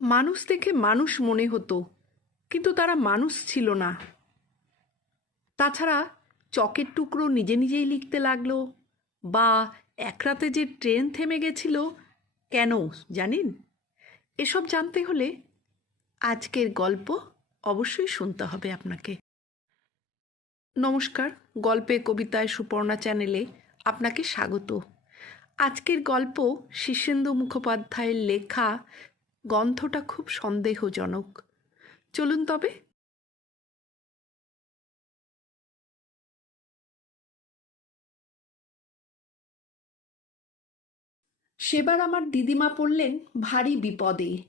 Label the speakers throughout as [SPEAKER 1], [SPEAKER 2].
[SPEAKER 1] মানুষ দেখে মানুষ মনে হতো, কিন্তু তারা মানুষ ছিল না। তাছাড়া চকের টুকরো নিজে নিজেই লিখতে লাগল, বা এক রাতে যে ট্রেন থেমে গেছিল, কেন জানেন? এসব জানতে হলে আজকের গল্প অবশ্যই শুনতে হবে আপনাকে। নমস্কার, গল্পে, কবিতায়, সুপর্ণা চ্যানেলে আপনাকে স্বাগত। আজকের গল্প শীর্ষেন্দু মুখোপাধ্যায়ের লেখা গন্ধটা খুব সন্দেহজনক। চলুন তবে। সেবার আমার দিদিমা পড়লেন ভারী বিপদে।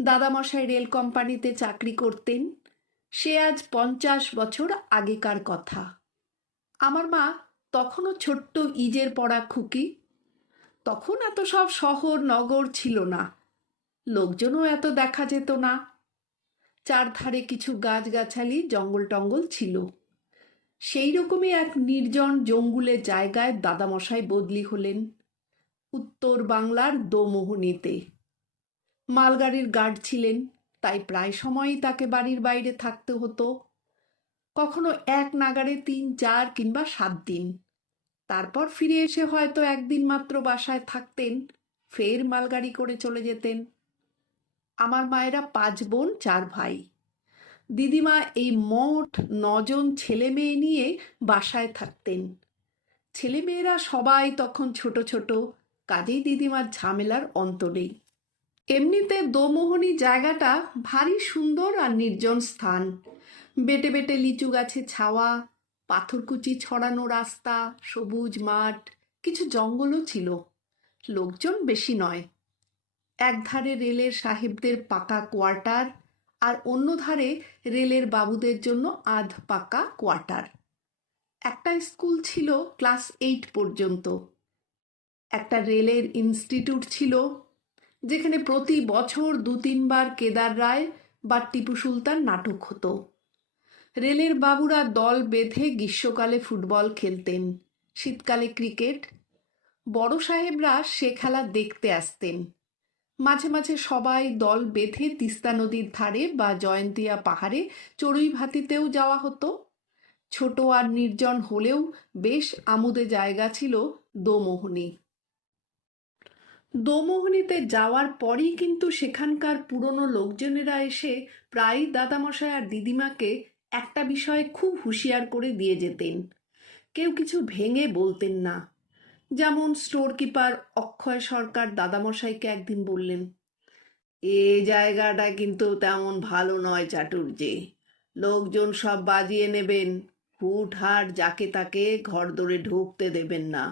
[SPEAKER 1] দাদামশাই রেল কোম্পানিতে চাকরি করতেন। সে আজ পঞ্চাশ বছর আগেকার কথা। আমার মা তখনও ছোট্ট ইজের পড়া খুকি। তখন এত সব শহর, নগর ছিল না। লোকজনও এত দেখা যেত না। চারধারে কিছু গাছগাছালি জঙ্গল টঙ্গল ছিল। সেই রকমই এক নির্জন জঙ্গুলের জায়গায় দাদামশাই বদলি হলেন উত্তর বাংলার দোমোহনীতে। মালগাড়ির গার্ড ছিলেন, তাই প্রায় সময়ই তাকে বাড়ির বাইরে থাকতে হতো। কখনো এক নাগারে তিন, চার কিংবা সাত দিন। তারপর ফিরে এসে হয়তো একদিন মাত্র বাসায় থাকতেন, ফের মালগাড়ি করে চলে যেতেন। আমার মায়েরা পাঁচ বোন, চার ভাই। দিদিমা এই মোট নজন ছেলে মেয়ে নিয়ে বাসায় থাকতেন। ছেলেমেয়েরা সবাই তখন ছোট ছোট, কাজেই দিদিমার ঝামেলার অন্ত নেই। এমনিতে দোমোহনী জায়গাটা ভারী সুন্দর আর নির্জন স্থান। বেটে বেটে লিচু গাছে ছাওয়া, পাথরকুচি ছড়ানো রাস্তা, সবুজ মাঠ, কিছু জঙ্গলও ছিল। লোকজন বেশি নয়। একধারে রেলের সাহেবদের পাকা কোয়ার্টার আর অন্য ধারে রেলের বাবুদের জন্য আধ পাকা কোয়ার্টার। একটা স্কুল ছিল ক্লাস এইট পর্যন্ত। একটা রেলের ইনস্টিটিউট ছিল, যেখানে প্রতি বছর দু তিনবার কেদার রায় বা টিপু সুলতান নাটক হতো। রেলের বাবুরা দল বেঁধে গ্রীষ্মকালে ফুটবল খেলতেন, শীতকালে ক্রিকেট। বড় সাহেবরা সে খেলা দেখতে আসতেন। মাঝে মাঝে সবাই দল বেঁধে তিস্তা নদীর ধারে বা জয়ন্তিয়া পাহাড়ে চড়ুই ভাতিতেও যাওয়া হতো। ছোট আর নির্জন হলেও বেশ আমোদে জায়গা ছিল দোমোহনী। দোমোহনীতে যাওয়ার পরই কিন্তু সেখানকার পুরনো লোকজনেরা এসে প্রায়ই দাদামশাই আর দিদিমাকে একটা বিষয়ে খুব হুঁশিয়ার করে দিয়ে যেতেন। কেউ কিছু ভেঙে বলতেন না। যেমন স্টোর কিপার অক্ষয় সরকার দাদামশাইকে একদিন বললেন, এ জায়গাটা কিন্তু তেমন ভালো নয় চাটুর্যে। লোকজন সব বাজিয়ে নেবেন হুটহাট যাকে তাকে ঘর দরে ঢুকতে দেবেন না।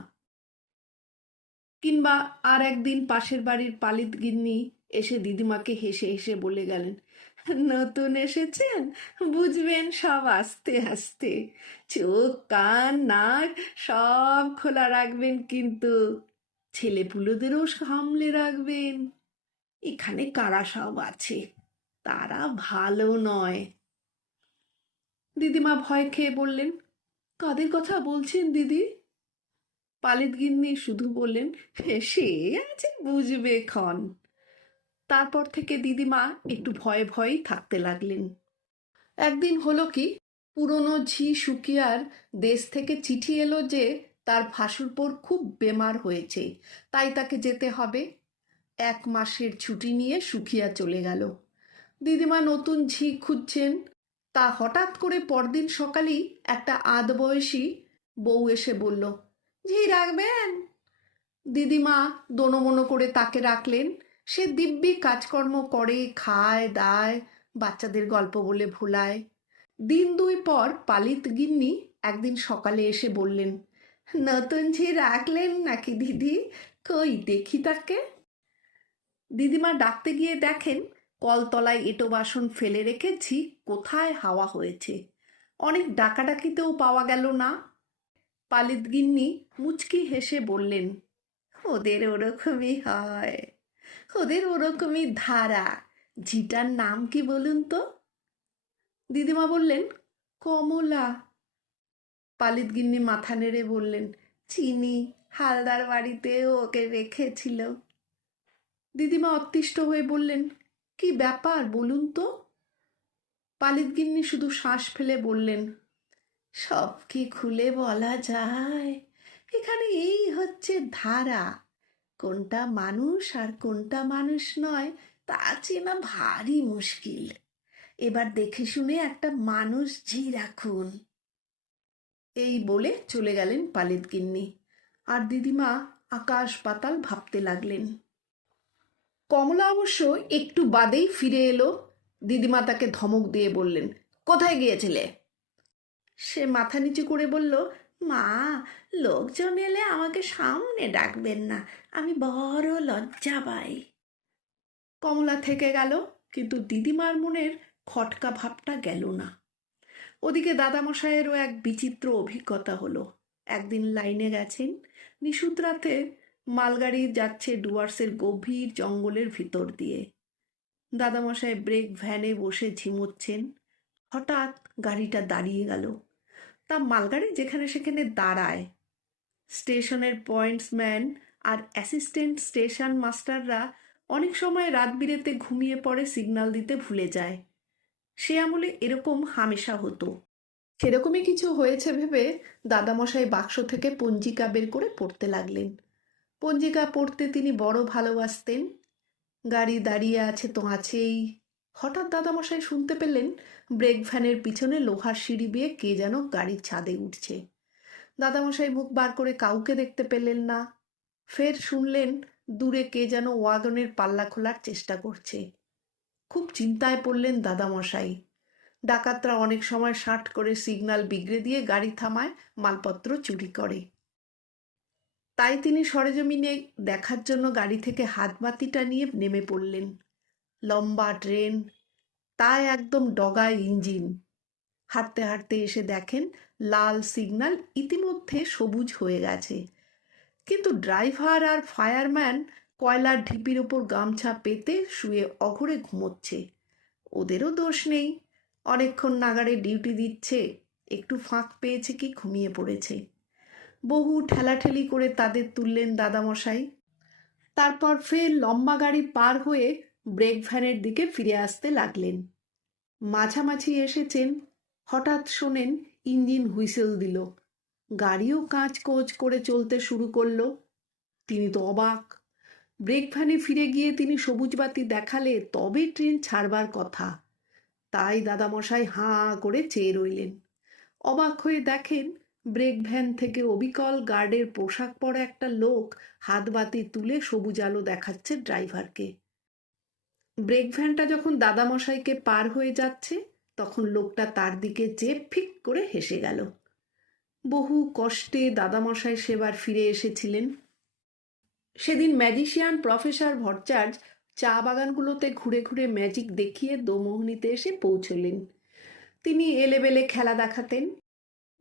[SPEAKER 1] কিংবা আর একদিন পাশের বাড়ির পালিত গিন্নি এসে দিদিমাকে হেসে হেসে বলে গেলেন নতুন এসেছেন? বুঝবেন সব আস্তে আস্তে। চোখ, কান, নাক সব খোলা রাখবেন কিন্তু। ছেলেপুলোদেরও সামলে রাখবেন। এখানে কারা সব আছে? তারা ভালো নয়। দিদিমা ভয় খেয়ে বললেন, কাদের কথা বলছেন দিদি? পালিত গিন্নি শুধু বললেন, সে আছে, বুঝবে ক্ষণ তারপর থেকে দিদিমা একটু ভয়ে ভয়েই থাকতে লাগলেন। একদিন হলো কি, পুরনো ঝি সুকিয়ার দেশ থেকে চিঠি এলো যে তার ভাসুরপোর খুব বেমার হয়েছে, তাই তাকে যেতে হবে। এক মাসের ছুটি নিয়ে সুখিয়া চলে গেল। দিদিমা নতুন ঝি খুঁজছেন, তা হঠাৎ করে পরদিন সকালেই একটা আধ বয়সী বউ এসে বলল, ঝি রাখবেন? দিদিমা দোনমনো করে তাকে রাখলেন সে দিব্যি কাজকর্ম করে, খায়, দায়, বাচ্চাদের গল্প বলে ভোলায়। দিন দুই পর পালিত গিন্নি একদিন সকালে এসে বললেন, নতুন ঝি রাখলেন নাকি দিদি? কই দেখি তাকে? দিদিমা ডাকতে গিয়ে দেখেন, কলতলায় এটো বাসন ফেলে রেখেছি কোথায় হাওয়া হয়েছে। অনেক ডাকাডাকিতেও পাওয়া গেল না। পালিত গিন্নি মুচকি হেসে বললেন, ওদের ওরকমই হয়। ওদের ওরকমই ধারা। ঝিটার নাম কি বলুন তো? দিদিমা বললেন, কমলা। পালিত গিন্নি মাথা নেড়ে বললেন, চিনি হালদার বাড়িতে ওকে রেখেছিল। দিদিমা অতিষ্ঠ হয়ে বললেন, কি ব্যাপার বলুন তো? পালিত গিন্নি শুধু শ্বাস ফেলে বললেন, সব কি খুলে বলা যায়? এখানে এই হচ্ছে ধারা। কোনটা মানুষ আর কোনটা মানুষ নয়, তা চেনা ভারী মুশকিল। এবার দেখে শুনে একটা মানুষ ঝি রাখুন। এই বলে চলে গেলেন পালিত গিন্নি। আর দিদিমা আকাশ পাতাল ভাবতে লাগলেন। কমলা অবশ্য একটু বাদেই ফিরে এলো। দিদিমা তাকে ধমক দিয়ে বললেন, কোথায় গিয়েছিলে? সে মাথা নিচু করে বলল মা, লোকজন এলে আমাকে সামনে ডাকবেন না, আমি বড় লজ্জা পাই। কমলা থেকে গেল, কিন্তু দিদিমার মনের খটকা ভাবটা গেল না। ওদিকে দাদামশাইয়েরও এক বিচিত্র অভিজ্ঞতা হলো। একদিন লাইনে গেছেন, নিশুত রাতে মালগাড়ি যাচ্ছে ডুয়ার্সের গভীর জঙ্গলের ভিতর দিয়ে। দাদামশাই ব্রেক ভ্যানে বসে ঝিমোচ্ছেন। হঠাৎ গাড়িটা দাঁড়িয়ে গেল। তা মালগাড়ি যেখানে সেখানে দাঁড়ায়। স্টেশনের পয়েন্টসম্যান আর অ্যাসিস্ট্যান্ট স্টেশন মাস্টাররা অনেক সময় রাত বিরেতে ঘুমিয়ে পড়ে সিগন্যাল দিতে ভুলে যায়। সে আমলে এরকম হামেশা হতো। সেরকমই কিছু হয়েছে ভেবে দাদামশাই বাক্স থেকে পঞ্জিকা বের করে পড়তে লাগলেন। পঞ্জিকা পড়তে তিনি বড় ভালোবাসতেন। গাড়ি দাঁড়িয়ে আছে তো আছেই। হঠাৎ দাদামশাই শুনতে পেলেন ব্রেক ভ্যানের পিছনে লোহার সিঁড়ি বেয়ে কে যেন গাড়ির ছাদে উঠছে। দাদামশাই মুখ বার করে কাউকে দেখতে পেলেন না। ফের শুনলেন দূরে কে যেন ওয়াগনের পাল্লা খোলার চেষ্টা করছে। খুব চিন্তায় পড়লেন দাদামশাই। ডাকাতরা অনেক সময় শার্ট করে সিগন্যাল বিগড়ে দিয়ে গাড়ি থামায়, মালপত্র চুরি করে। তাই তিনি সরেজমিনে দেখার জন্য গাড়ি থেকে হাতবাতিটা নিয়ে নেমে পড়লেন। লম্বা ট্রেন, তাই একদম ডগায় ইঞ্জিন। হাঁটতে হাঁটতে এসে দেখেন লাল সিগন্যাল ইতিমধ্যে সবুজ হয়ে গেছে। কিন্তু ড্রাইভার আর ফায়ারম্যান কয়লার ঢিপির ওপর গামছা পেতে শুয়ে অঘরে ঘুমোচ্ছে। ওদেরও দোষ নেই। অনেকক্ষণ নাগারে ডিউটি দিচ্ছে, একটু ফাঁক পেয়েছে কি ঘুমিয়ে পড়েছে। বহু ঠেলাঠেলি করে তাদের তুললেন দাদামশাই। তারপর ফের লম্বা গাড়ি পার হয়ে ব্রেক ভ্যানের দিকে ফিরে আসতে লাগলেন। মাঝামাঝি এসেছেন, হঠাৎ শোনেন ইঞ্জিন হুইসেল দিল। গাড়িও কাঁচ কোচ করে চলতে শুরু করল। তিনি তো অবাক। ব্রেক ভ্যানে ফিরে গিয়ে তিনি সবুজ বাতি দেখালে তবে ট্রেন ছাড়বার কথা। তাই দাদামশাই হাঁ করে চেয়ে রইলেন। অবাক হয়ে দেখেন ব্রেক ভ্যান থেকে অবিকল গার্ডের পোশাক পরা একটা লোক হাতবাতি তুলে সবুজ আলো দেখাচ্ছে ড্রাইভারকে। ব্রেক ভ্যানটা যখন দাদামশাইকে পার হয়ে যাচ্ছে, তখন লোকটা তার দিকে চেয়ে ফিক করে হেসে গেল। বহু কষ্টে দাদামশাই সেবার ফিরে এসেছিলেন। সেদিন ম্যাজিশিয়ান প্রফেসর ভট্টাচার্য চা বাগানগুলোতে ঘুরে ঘুরে ম্যাজিক দেখিয়ে দোমোহনীতে এসে পৌঁছলেন। তিনি এলেবেলে খেলা দেখাতেন।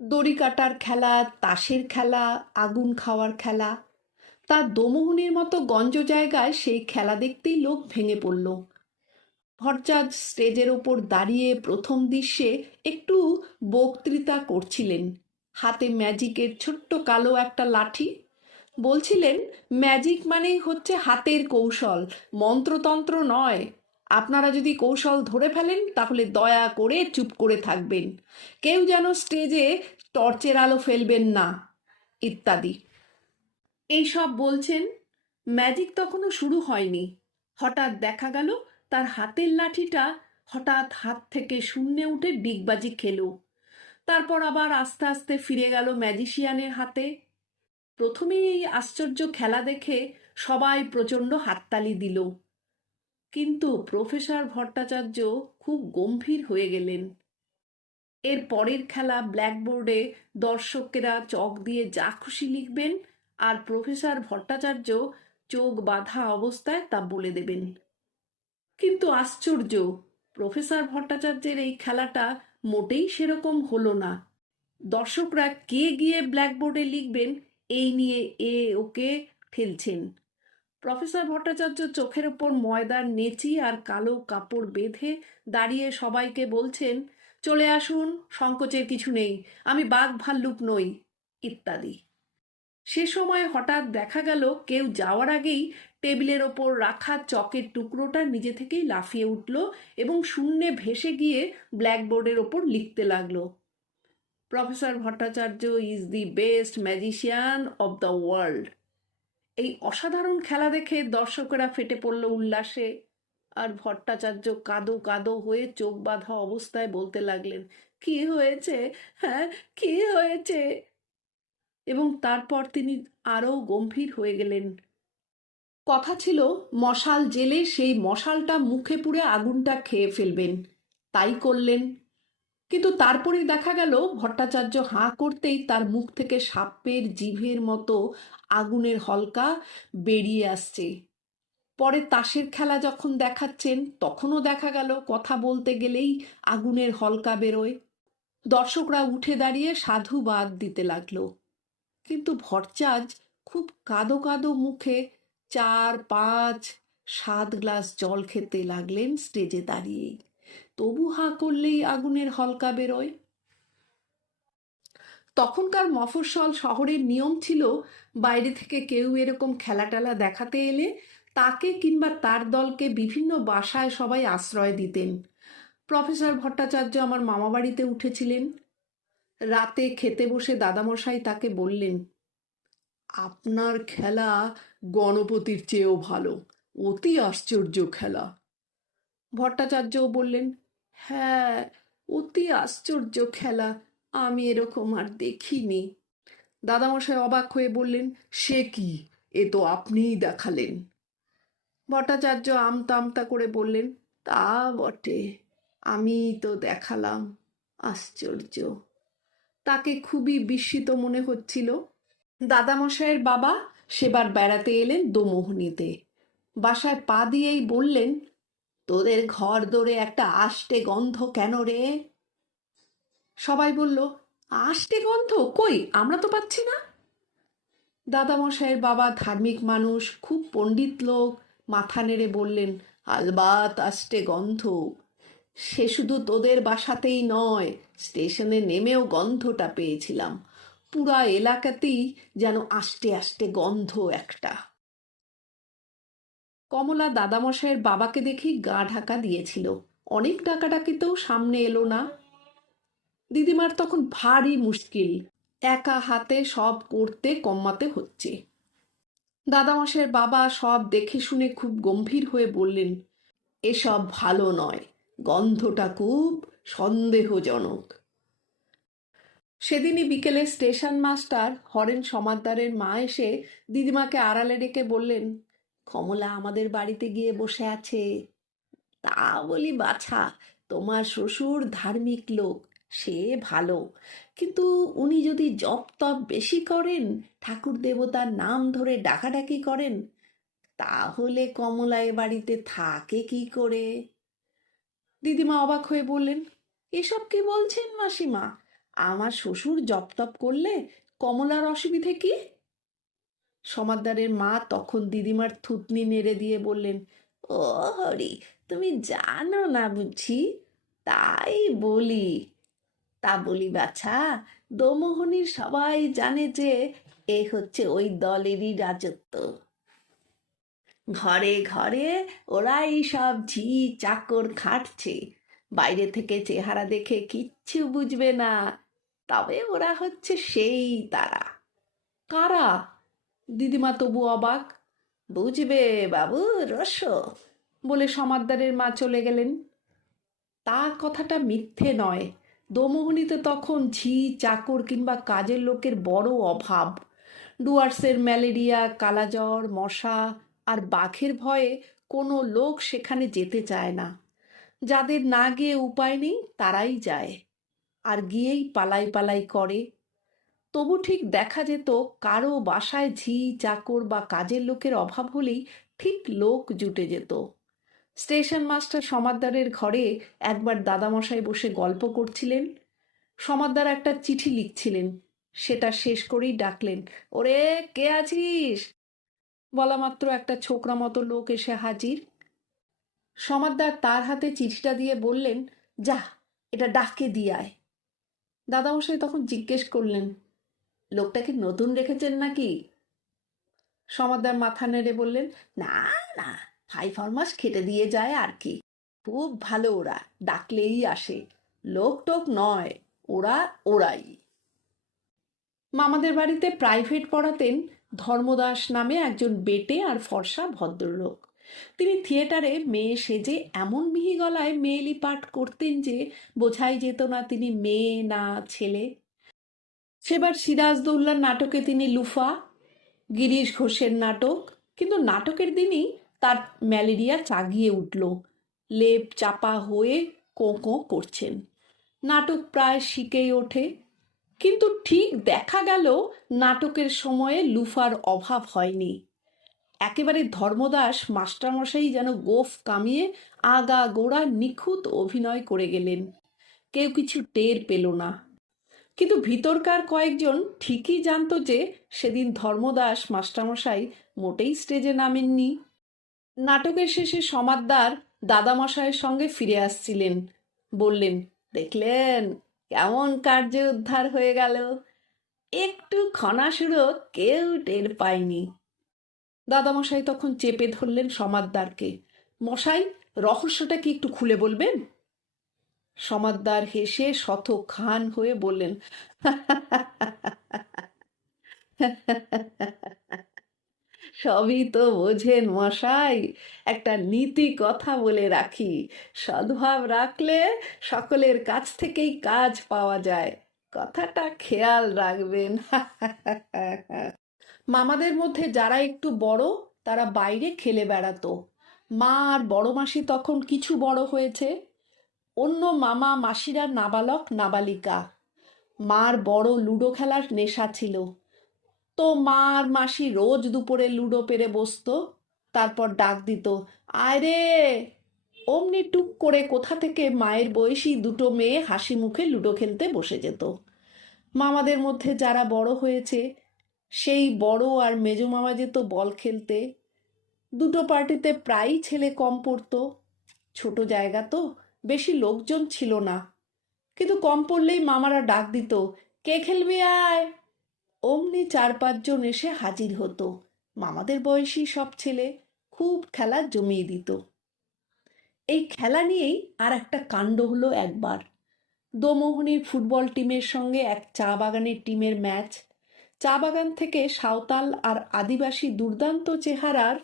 [SPEAKER 1] দড়ি কাটার খেলা, তাসের খেলা, আগুন খাওয়ার খেলা তার দোমোহনীর মতো গঞ্জ জায়গায় সেই খেলা দেখতেই লোক ভেঙে পড়ল। ভট্টাচার্য স্টেজের ওপর দাঁড়িয়ে প্রথম দৃশ্যে একটু বক্তৃতা করছিলেন। হাতে ম্যাজিকের ছোট্ট কালো একটা লাঠি। বলছিলেন, ম্যাজিক মানেই হচ্ছে হাতের কৌশল, মন্ত্রতন্ত্র নয়। আপনারা যদি কৌশল ধরে ফেলেন, তাহলে দয়া করে চুপ করে থাকবেন। কেউ যেন স্টেজে টর্চের আলো ফেলবেন না। ইত্যাদি। এইসব বলছেন, ম্যাজিক তখনও শুরু হয়নি। হঠাৎ দেখা গেল, তার হাতের লাঠিটা হঠাৎ হাত থেকে শূন্যে উঠে ডিগবাজি খেলো। তারপর আবার আস্তে আস্তে ফিরে গেল ম্যাজিশিয়ানের হাতে। প্রথমেই এই আশ্চর্য খেলা দেখে সবাই প্রচণ্ড হাততালি দিল। কিন্তু প্রফেসর ভট্টাচার্য খুব গম্ভীর হয়ে গেলেন। এর পরের খেলা ব্ল্যাকবোর্ডে দর্শকেরা চক দিয়ে যা খুশি লিখবেন আর প্রফেসর ভট্টাচার্য চোখ বাঁধা অবস্থায় তা বলে দেবেন। কিন্তু আশ্চর্য, প্রফেসর ভট্টাচার্যের এই খেলাটা মোটেই সেরকম হলো না। দর্শকরা কে গিয়ে ব্ল্যাকবোর্ডে লিখবেন, এই নিয়ে এ ওকে ঠেলছেন। প্রফেসর ভট্টাচার্য চোখের ওপর ময়দার নেচি আর কালো কাপড় বেঁধে দাঁড়িয়ে সবাইকে বলছেন, চলে আসুন, সংকোচের কিছু নেই, আমি বাঘ ভাল্লুক নই, ইত্যাদি। সে সময় হঠাৎ দেখা গেল কেউ যাওয়ার আগেই টেবিলের ওপর রাখা চকের টুকরোটা নিজে থেকেই লাফিয়ে উঠল এবং শূন্যে ভেসে গিয়ে ব্ল্যাকবোর্ডের ওপর লিখতে লাগল, professor Bhattacharya is the best magician of the world. এই অসাধারণ খেলা দেখে দর্শকেরা ফেটে পড়ল উল্লাসে। আর ভট্টাচার্য কাদো কাদো হয়ে চোখ বাঁধা অবস্থায় বলতে লাগলেন, কি হয়েছে? হ্যাঁ কি হয়েছে? এবং তারপর তিনি আরও গম্ভীর হয়ে গেলেন। কথা ছিল, মশাল জেলে সেই মশালটা মুখে পুড়ে আগুনটা খেয়ে ফেলবেন। তাই করলেন। কিন্তু তারপরে দেখা গেল, ভট্টাচার্য হাঁ করতেই তার মুখ থেকে সাপের জিভের মতো আগুনের হলকা বেরিয়ে আসছে। পরে তাসের খেলা যখন দেখাচ্ছেন, তখনও দেখা গেল, কথা বলতে গেলেই আগুনের হলকা বেরোয়। দর্শকরা উঠে দাঁড়িয়ে সাধুবাদ দিতে লাগল। কিন্তু ভট্টাচ খুব কাদো কাদো মুখে চার, পাঁচ, সাত গ্লাস জল খেতে লাগলেন স্টেজে দাঁড়িয়েই। তবু হাঁ করলেই আগুনের হলকা বেরোয়। তখনকার মফস্বল শহরের নিয়ম ছিল, বাইরে থেকে কেউ এরকম খেলা টেলা দেখাতে এলে তাকে কিংবা তার দলকে বিভিন্ন বাসায় সবাই আশ্রয় দিতেন। প্রফেসর ভট্টাচার্য আমার মামাবাড়িতে উঠেছিলেন। রাতে খেতে বসে দাদামশাই তাকে বললেন, আপনার খেলা গণপতির চেয়েও ভালো, অতি আশ্চর্য খেলা। ভট্টাচার্যও বললেন হ্যাঁ অতি আশ্চর্য খেলা, আমি এরকম আর দেখিনি। দাদামশাই অবাক হয়ে বললেন, সে কি? এ তো আপনিই দেখালেন। ভট্টাচার্য আমতা আমতা করে বললেন, তা বটে আমি তো দেখালাম, আশ্চর্য। তাকে খুবই বিস্মিত মনে হচ্ছিল। দাদামশাইয়ের বাবা সেবার বেড়াতে এলেন দোমোহনীতে। বাসায় পা দিয়েই বললেন, তোদের ঘর দৌড়ে একটা আষ্টে গন্ধ কেন রে? সবাই বলল, আষ্টে গন্ধ? কই, আমরা তো পাচ্ছি না? দাদামশাইয়ের বাবা ধার্মিক মানুষ, খুব পণ্ডিত লোক, মাথা নেড়ে বললেন, আলবাত আষ্টে গন্ধ। সে শুধু তোদের বাসাতেই নয়, স্টেশনে নেমেও গন্ধটা পেয়েছিলাম। পুরা এলাকাতেই যেন আস্তে আস্তে গন্ধ একটা। কমলা দাদামশাইয়ের বাবাকে দেখি গা ঢাকা দিয়েছিল। অনেক ডাকাডাকিতেও সামনে এলো না। দিদিমার তখন ভারী মুশকিল, একা হাতে সব করতে কমাতে হচ্ছে। দাদামশাইয়ের বাবা সব দেখে শুনে খুব গম্ভীর হয়ে বললেন, এসব ভালো নয়। গন্ধটা খুব সন্দেহজনক। সেদিনই বিকেলে স্টেশন মাস্টার হরেন সমাদ্দারের মা এসে দিদিমাকে আড়ালে ডেকে বললেন, কমলা আমাদের বাড়িতে গিয়ে বসে আছে। তা বলি বাছা, তোমার শ্বশুর ধার্মিক লোক, সে ভালো। কিন্তু উনি যদি জপ তপ বেশি করেন, ঠাকুর দেবতার নাম ধরে ডাকাডাকি করেন, তাহলে কমলা এ বাড়িতে থাকে কি করে? দিদিমা অবাক হয়ে বললেন, এসব কি বলছেন মাসিমা? আমার শ্বশুর জপ তপ করলে কমলার অসুবিধে কি? সমাদ্দারের মা তখন দিদিমার থুতনি নেড়ে দিয়ে বললেন, ও হরি, তুমি জানো না বুঝি? তাই বলি। তা বলি বাছা, দোমোহনির সবাই জানে যে এ হচ্ছে ওই দলেরই রাজত্ব। ঘরে ঘরে ওরাই সব ঝি চাকর খাটছে। বাইরে থেকে চেহারা দেখে কিচ্ছু বুঝবে না, তবে ওরা হচ্ছে সেই তারা। কারা? দিদিমা তবু অবাক। বুঝবে বাবু, রস, বলে সমাদ্দারের মা চলে গেলেন। তা কথাটা মিথ্যে নয়। দোমোহনীতে তখন ঝি চাকর কিংবা কাজের লোকের বড় অভাব। ডুয়ার্সের ম্যালেরিয়া, কালাজ্বর, মশা আর বাঘের ভয়ে কোনো লোক সেখানে যেতে চায় না। যাদের না গিয়ে উপায় নেই, তারাই যায় আর গিয়েই পালাই পালাই করে। তবু ঠিক দেখা যেত কারও বাসায় ঝি, চাকর বা কাজের লোকের অভাব হলেই ঠিক লোক জুটে যেত। স্টেশন মাস্টার সমাদ্দারের ঘরে একবার দাদামশাই বসে গল্প করছিলেন। সমাদ্দার একটা চিঠি লিখছিলেন। সেটা শেষ করেই ডাকলেন, ওরে, কে আছিস? বলা মাত্র একটা ছোকরা মতো লোক এসে হাজির। সমাদ্দার তার হাতে চিঠিটা দিয়ে বললেন, যা, এটা ডাকে দিয়ে আয়। দাদামশাই তখন জিজ্ঞেস করলেন লোকটাকে নতুন রেখেছেন নাকি? সমাদার মাথা নেড়ে বললেন, না না হাই ফরমাস খেটে দিয়ে যায় আর কি। খুব ভালো ওরা, ডাকলেই আসে। লোক টোক নয়, ওরা ওরাই। মামাদের বাড়িতে প্রাইভেট পড়াতেন ধর্মদাস নামে একজন বেটে আর ফর্সা ভদ্রলোক। তিনি থিয়েটারে মেয়ে সেজে এমন মিহি গলায় মেয়েলি পাঠ করতেন যে বোঝাই যেত না তিনি মেয়ে না ছেলে। সেবার সিরাজদৌল্লার নাটকে তিনি লুফা, গিরিশ ঘোষের নাটক, কিন্তু নাটকের দিনই তার ম্যালেরিয়া চাগিয়ে উঠল, লেপ চাপা হয়ে কোঁ কোঁ করছেন। নাটক প্রায় শিখেই ওঠে কিন্তু ঠিক দেখা গেল নাটকের সময়ে লুফার অভাব হয়নি। একেবারে ধর্মদাস মাস্টারমশাই যেন গোফ কামিয়ে আগা গোড়া নিখুঁত অভিনয় করে গেলেন। কেউ কিছু টের পেল না। কিন্তু ভিতরকার কয়েকজন ঠিকই জানতো যে সেদিন ধর্মদাস মাস্টারমশাই মোটেই স্টেজে নামেননি। নাটকের শেষে সমাদদার দাদামশাইয়ের সঙ্গে ফিরে আসছিলেন। বললেন, দেখলেন কেমন কার্য উদ্ধার হয়ে গেল একটু খনাসুরো কেউ টের পায়নি দাদামশাই তখন চেপে ধরলেন সমাদদারকে মশাই রহস্যটা কি একটু খুলে বলবেন সমাদদার হেসে শত খান হয়ে বললেন সবই তো বোঝেন মশাই। একটা নীতি কথা বলে রাখি, সদ্ভাব রাখলে সকলের কাছ থেকেই কাজ পাওয়া যায়। কথাটা খেয়াল রাখবেন। মামাদের মধ্যে যারা একটু বড়, তারা বাইরে খেলে বেড়াতো। মা আর বড় মাসি তখন কিছু বড় হয়েছে। অন্য মামা মাসিরা নাবালক, নাবালিকা। মার বড় লুডো খেলার নেশা ছিল। তো মা আর মাসি রোজ দুপুরে লুডো পেরে বসতো। তারপর ডাক দিত আয় রে অমনি টুক করে কোথা থেকে মায়ের বয়সী দুটো মেয়ে হাসি মুখে লুডো খেলতে বসে যেত। মামাদের মধ্যে যারা বড় হয়েছে, সেই বড় আর মেজো মামা যেত বল খেলতে। দুটো পার্টিতে প্রায়ই ছেলে কম পড়তো। ছোট জায়গা তো, বেশি লোকজন ছিল না। কিন্তু কম পড়লেই মামারা ডাক দিত, কে খেলবি আয়? অমনি চার পাঁচজন এসে হাজির হতো। মামাদের বয়সী সব ছেলে খুব খেলা জমিয়ে দিত। এই খেলা নিয়েই আর একটা কাণ্ড হলো একবার। দোমোহনীর ফুটবল টিমের সঙ্গে এক চা বাগানের টিমের ম্যাচ। চা বাগান থেকে সাঁওতাল আর আদিবাসী দুর্দান্ত চেহারার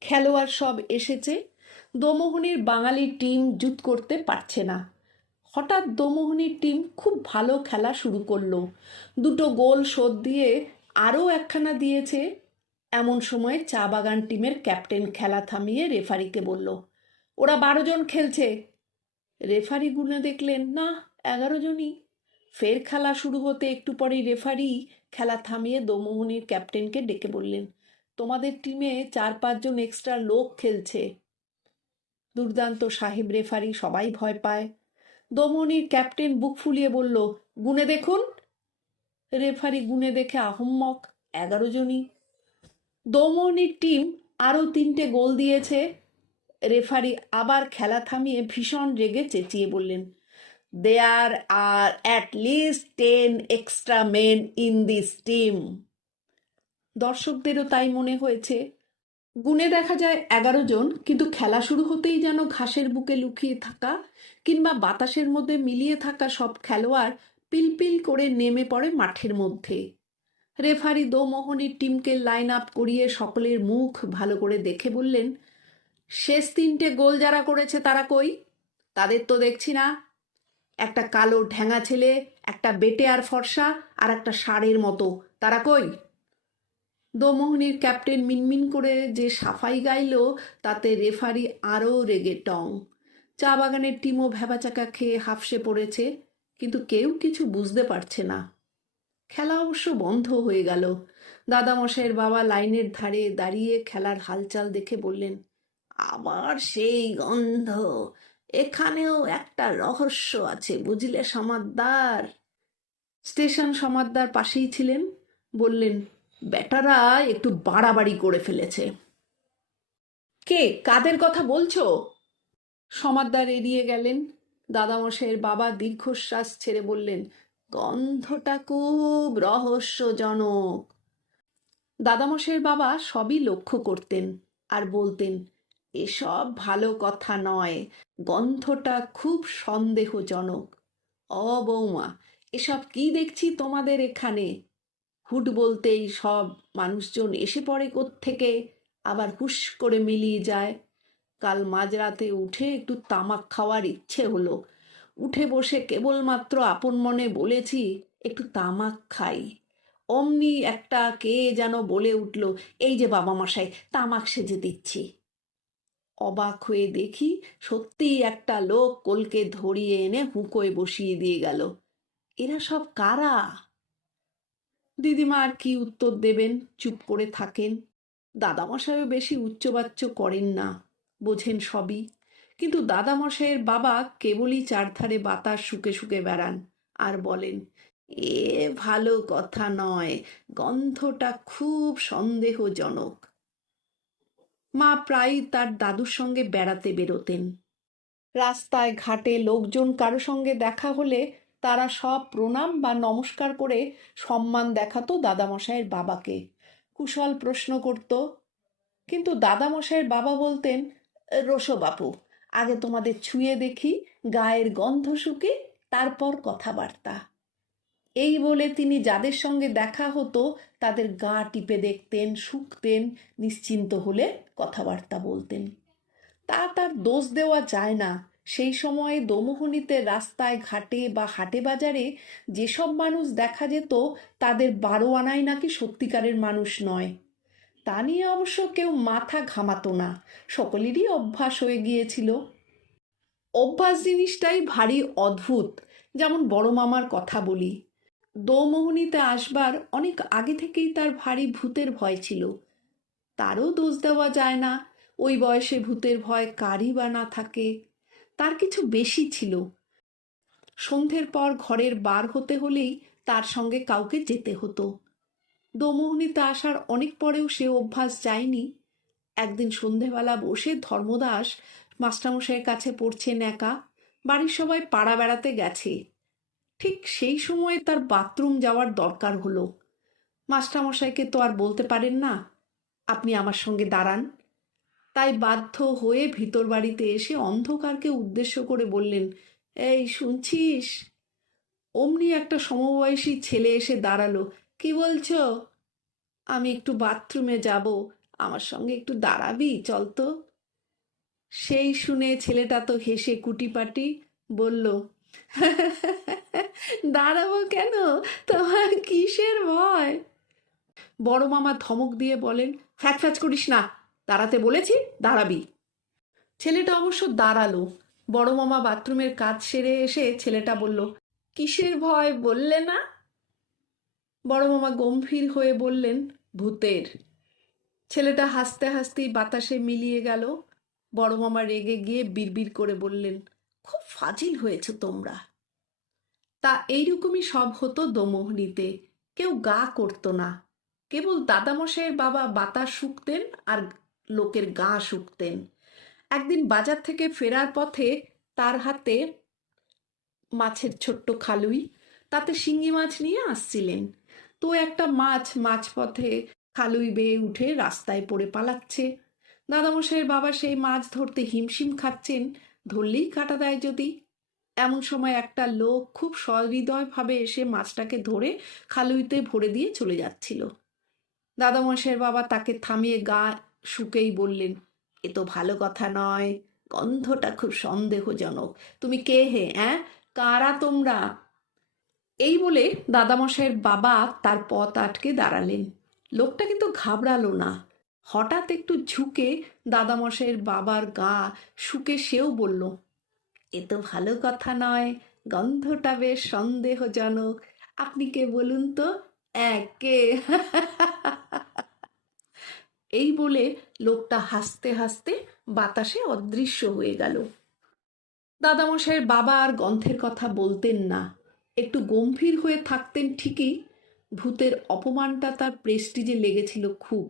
[SPEAKER 1] খেলোয়াড় সব এসেছে। দোমোহনীর বাঙালি টিম জুত করতে পারছে না। হঠাৎ দোমোহনীর টিম খুব ভালো খেলা শুরু করল। দুটো গোল শোধ দিয়ে আরও একখানা দিয়েছে। এমন সময় চা বাগান টিমের ক্যাপ্টেন খেলা থামিয়ে রেফারিকে বলল, ওরা বারো জন খেলছে। রেফারি গুনে দেখলেন, না, এগারো জনই। ফের খেলা শুরু হতে একটু পরেই রেফারি খেলা থামিয়ে দোমোহনীর ক্যাপ্টেনকে ডেকে বললেন, তোমাদের টিমে চার পাঁচজন এক্সট্রা লোক খেলছে। দুর্দান্ত সাহেব রেফারি সবাই ভয় পায়। দমনির ক্যাপ্টেন বুক ফুলিয়ে বলল, গুনে দেখুন। রেফারি গুনে দেখে আহম্মক, এগারো জনই। দমনির টিম আরও তিনটে গোল দিয়েছে। রেফারি আবার খেলা থামিয়ে ভীষণ রেগে চেঁচিয়ে বললেন there are at least ten extra men in this team দর্শকদেরও তাই মনে হয়েছে। গুনে দেখা যায় এগারো জন, কিন্তু খেলা শুরু হতেই যেন ঘাসের বুকে লুকিয়ে থাকা কিংবা বাতাসের মধ্যে মিলিয়ে থাকা সব খেলোয়াড় পিলপিল করে নেমে পড়ে মাঠের মধ্যে। রেফারি দোমোহনীর টিমকে লাইন আপ করিয়ে সকলের মুখ ভালো করে দেখে বললেন, শেষ তিনটে গোল যারা করেছে তারা কই? তাদের তো দেখছি না। একটা কালো ঢ্যাঙা ছেলে, একটা বেটে আর ফর্সা, আর একটা ষাঁড়ের মতো। তারা কই? দোমোহনীর ক্যাপ্টেন মিনমিন করে যে সাফাই গাইল, তাতে রেফারি আরও রেগে টং। চা বাগানের টিমও ভ্যাবাচাকা খেয়ে হাফসে পড়েছে, কিন্তু কেউ কিছু বুঝতে পারছে না। খেলা অবশ্য বন্ধ হয়ে গেল। দাদামশাইয়ের বাবা লাইনের ধারে দাঁড়িয়ে খেলার হালচাল দেখে বললেন আবার সেই গন্ধ, এখানেও একটা রহস্য আছে, বুঝলে সমাদদার? স্টেশন সমাদদার পাশেই ছিলেন, বললেন, বেটারা একটু বাড়াবাড়ি করে ফেলেছে। কে? কাদের কথা বলছো? সমাদদার এড়িয়ে গেলেন। দাদামশাইয়ের বাবা দীর্ঘশ্বাস ছেড়ে বললেন, গন্ধটা খুব রহস্যজনক। দাদামশাইয়ের বাবা সবই লক্ষ্য করতেন আর বলতেন, এসব ভালো কথা নয়, গন্ধটা খুব সন্দেহজনক। অ বৌমা, এসব কি দেখছি তোমাদের এখানে? হুট বলতেই সব মানুষজন এসে পড়ে থেকে আবার হুশ করে মিলিয়ে যায়। কাল মাঝরাতে উঠে একটু তামাক খাওয়ার ইচ্ছে হলো। উঠে বসে কেবলমাত্র আপন মনে বলেছি, একটু তামাক খাই। অমনি একটা কে যেন বলে উঠল, এই যে বাবা মশাই, তামাক সেজে দিচ্ছি। অবাক হয়ে দেখি সত্যিই একটা লোক কোলকে ধরিয়ে এনে হুঁকোয় বসিয়ে দিয়ে গেল। এরা সব কারা? দিদিমা আর কি উত্তর দেবেন? চুপ করে থাকেন। দাদামশাইও বেশি উচ্চবাচ্য করেন না। বোঝেন সবই। কিন্তু দাদামশাইয়ের বাবা কেবলই চারধারে বাতাস শুকে শুকে বেড়ান আর বলেন, এ ভালো কথা নয়, গন্ধটা খুব সন্দেহজনক। মা প্রায়ই তার দাদুর সঙ্গে বেড়াতে বেরোতেন। রাস্তায় ঘাটে লোকজন কারও সঙ্গে দেখা হলে তারা সব প্রণাম বা নমস্কার করে সম্মান দেখাতো দাদামশাইয়ের বাবাকে। কুশল প্রশ্ন করত, কিন্তু দাদামশাইয়ের বাবা বলতেন রসো বাপু, আগে তোমাদের ছুঁয়ে দেখি গায়ের গন্ধ শুকে তারপর কথাবার্তা। এই বলে তিনি যাদের সঙ্গে দেখা হতো তাদের গা টিপে দেখতেন, শুকতেন, নিশ্চিন্ত হলে কথাবার্তা বলতেন। তা তার দোষ দেওয়া যায় না। সেই সময়ে দোমোহনীতে রাস্তায় ঘাটে বা হাটে বাজারে যেসব মানুষ দেখা যেত তাদের বারো আনাই নাকি সত্যিকারের মানুষ নয়। তা নিয়ে অবশ্য কেউ মাথা ঘামাতো না। সকলেরই অভ্যাস হয়ে গিয়েছিল। অভ্যাস জিনিসটাই ভারী অদ্ভুত, যেমন বড় মামার কথা বলি। দোমোহনীতে আসবার অনেক আগে থেকেই তার ভারী ভূতের ভয় ছিল। তারও দোষ দেওয়া যায় না, ওই বয়সে ভূতের ভয় কারই বা না থাকে। তার কিছু বেশি ছিল। সন্ধ্যের পর ঘরের বার হতে হলেই তার সঙ্গে কাউকে যেতে হতো। দোমোহনীতে আসার অনেক পরেও সে অভ্যাস যায়নি। একদিন সন্ধেবেলা বসে ধর্মদাস মাস্টারমশাইয়ের কাছে পড়ছেন একা, বাড়ির সবাই পাড়া বেড়াতে গেছে। ঠিক সেই সময়ে তার বাথরুম যাওয়ার দরকার হলো। মাস্টারমশাইকে তো আর বলতে পারেন না, আপনি আমার সঙ্গে দাঁড়ান। তাই বাধ্য হয়ে ভিতর বাড়িতে এসে অন্ধকারকে উদ্দেশ্য করে বললেন, এই, শুনছিস? অমনি একটা সমবয়সী ছেলে এসে দাঁড়াল। কি বলছো? আমি একটু বাথরুমে যাব, আমার সঙ্গে একটু দাঁড়াবি, চল তো। সেই শুনে ছেলেটা তো হেসে কুটিপাটি বলল, দাঁড়াবো কেন? তোমার কিসের ভয়? বড় মামা ধমক দিয়ে বলেন, ফ্যাচ ফ্যাচ করিস না, দাঁড়াতে বলেছি, দাঁড়াবি। ছেলেটা অবশ্য দাঁড়াল। বড় মামা বাথরুমের কাজ সেরে এসে ছেলেটা বলল, কিসের ভয় বললে না? বড় মামা গম্ভীর হয়ে বললেন, ভূতের। ছেলেটা হাসতে হাসতেই বাতাসে মিলিয়ে গেল। বড় মামা রেগে গিয়ে বিড়বিড় করে বললেন, খুব ফাজিল হয়েছে তোমরা। তা এইরকমই সব হতো দোমোহনীতে। কেউ গা করতো না। কেবল দাদামশাইয়ের বাবা বাতাস শুকতেন আর লোকের গা শুকতেন। একদিন বাজার থেকে ফেরার পথে তার হাতে মাছের ছোট্ট খালুই, তাতে শিঙি মাছ নিয়ে আসছিলেন। তো একটা মাছ মাঝপথে খালুই বেয়ে উঠে রাস্তায় পড়ে পালাচ্ছে। দাদামশাইয়ের বাবা সেই মাছ ধরতে হিমশিম খাচ্ছেন, ধরলেই কাটা দেয় যদি। এমন সময় একটা লোক খুব সহৃদয়ভাবে এসে মাছটাকে ধরে খালুইতে ভরে দিয়ে চলে যাচ্ছিল। দাদামশাইয়ের বাবা তাকে থামিয়ে গা শুকেই বললেন, এ তো ভালো কথা নয়, গন্ধটা খুব সন্দেহজনক। তুমি কে হে, অ্যাঁ? কারা তোমরা? এই বলে দাদামশাইয়ের বাবা তার পথ আটকে দাঁড়ালেন। লোকটা কিন্তু ঘাবড়ালো না। হঠাৎ একটু ঝুঁকে দাদামশাইয়ের বাবার গা শুকে সেও বলল, এ তো ভালো কথা নয়, গন্ধটা বেশ সন্দেহজনক। আপনি কে বলুন তো? একে। এই বলে লোকটা হাসতে হাসতে বাতাসে অদৃশ্য হয়ে গেল। দাদামশাইয়ের বাবা আর গন্ধের কথা বলতেন না। একটু গম্ভীর হয়ে থাকতেন ঠিকই, ভূতের অপমানটা তার প্রেস্টিজে লেগেছিল খুব।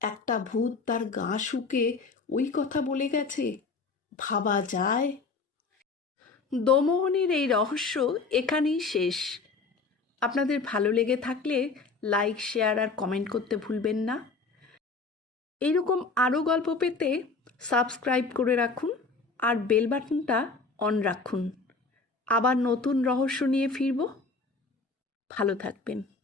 [SPEAKER 1] একটা ভূত তার গা শুকে ওই কথা বলে গেছে, ভাবা যায়? দমোহনের এই রহস্য এখানেই শেষ। আপনাদের ভালো লেগে থাকলে লাইক শেয়ার আর কমেন্ট করতে ভুলবেন না। এইরকম আরও গল্প পেতে সাবস্ক্রাইব করে রাখুন আর বেল বাটনটা অন রাখুন। আবার নতুন রহস্য নিয়ে ফিরব। ভালো থাকবেন।